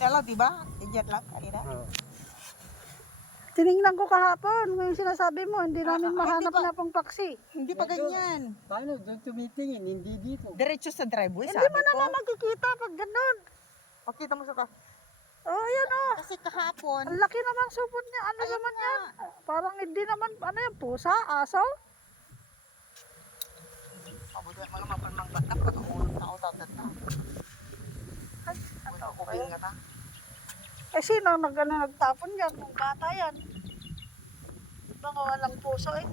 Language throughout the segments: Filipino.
kanina lang, di ba? Diyan lang, kanina. Tinignan ko kahapon, yung sinasabi mo, hindi namin mahanap hindi pa. na pong taxi. Hindi pa ganyan. Paano doon tumitingin? Hindi dito. Diretso sa driveway, Hindi sabi mo ko. naman makikita pag ganun. Pakita mo sa ka. Oh, ayan oh. Kasi kahapon, Ang laki naman supot niya. Ano ayun naman nga. yan? Parang hindi naman, ano yan, pusa, aso? Mabuti mga mapanmang batak, nakaulang tao tatat na. Ay, Wala ko kayo nga na. Eh, sino nagtapon yan? Kung bata yan. Baka walang puso eh.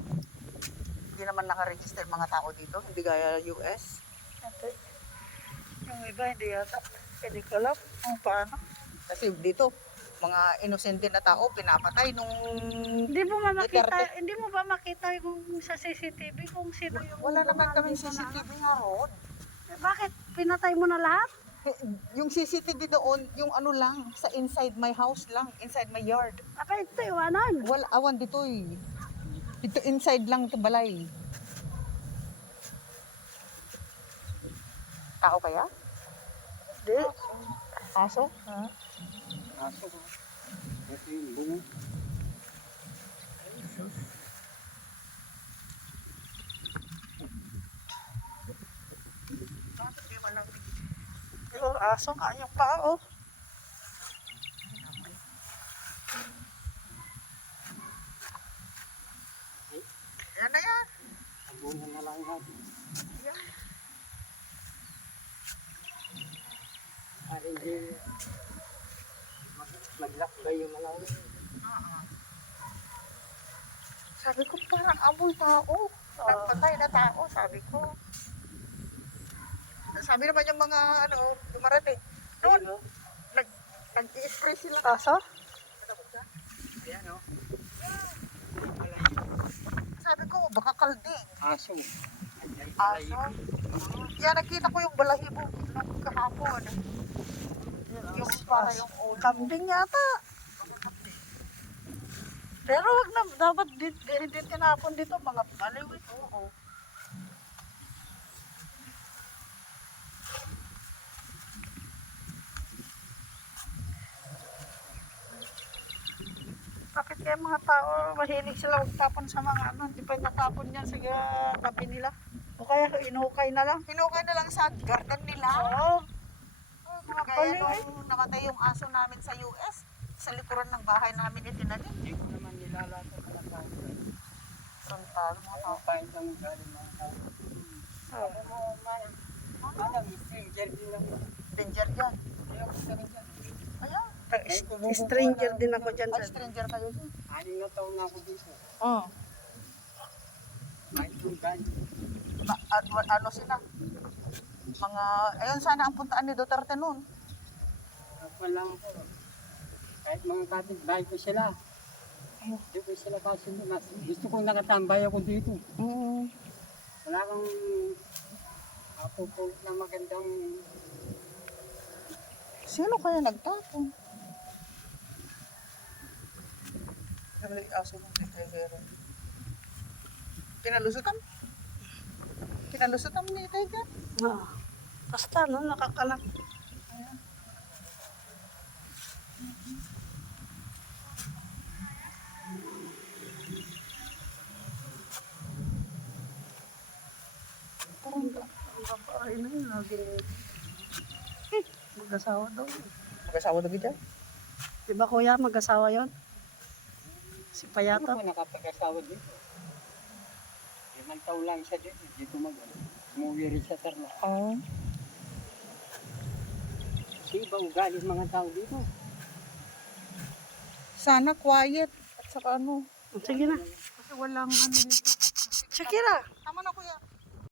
Hindi naman nakaregister mga tao dito, hindi gaya US. Ate, yung iba hindi yata. Hindi ko alam kung paano. Kasi dito, mga inosente na tao, pinapatay nung... Hindi mo ba makita, Duterte. hindi mo ba makita yung sa CCTV kung sino yung... Wala naman kaming gumawa nito na- CCTV nga roon. Eh, bakit? Pinatay mo na lahat? Yung CCTV doon, yung ano lang, sa inside my house lang, inside my yard. Apa ito, iwanan. Wala, awan dito eh. Dito inside lang ito balay. Tao kaya? Hindi. Aso? Aso ko. Kasi yung bungo. Yung aso nga yung pao. Yan na yan. Abunan na lang natin. Hindi maglakbay yung mga Sabi ko parang amoy tao. Nagpatay na tao, sabi ko. Sabi naman yung mga ano, dumarating. Noon, Ayan, nag-i-spray sila. Aso? Ayan o. Sabi ko, baka kalding. Aso. Aso. Yan, nakita ko yung balahibo nung kahapon. Yung para yung ulo. Kambing yata. Pero wag na, dapat hindi tinapon dito mga baliw. Oo. Bakit kaya mga tao mahilig sila magtapon sa mga ano, hindi pa natapon yan sa tabi nila. O kaya inukay na lang. Hinukay na lang sa garden nila. Oo. Mga gaya nung namatay yung aso namin sa US, sa likuran ng bahay namin itinanim. Hindi ko naman nilalata sa lang. Frontal, mga tao. Pa itong galing mga tao. Sabi mo, manang stranger din ako. Danger yan. Ayaw ko sa rin dyan. Ayan. Stranger din ako dyan. Ay, stranger kayo dun. 6 na taon na ako dito. Oo. Kahit yung galing. Ano sila? Mga, ayun sana ang puntaan ni Duterte noon. Ako lang po. Kahit mga kapitbahay ko sila. Hindi ko sila kasundo. Gusto kong nakatambay ako dito. Wala kang apupulot na magandang Sino kaya nagtapon? Sabi aso ng Tiger. Pinalusutan? Pinalusutan ni Tiger? Ah. Basta no, nakakalat. Parang babae na yun, laging mag-asawa daw. Mag-asawa na kita? Di ba kuya, mag-asawa yon? Si Ano Payata. ko nakapag-asawa dito? 5 taon lang siya dito. Dito umuwi rin siya Tarlac. Oo. Kasi iba ugali mga tao dito. Sana quiet. At saka ano. Sige na. Kasi walang ano dito. Shakira. Tama na kuya.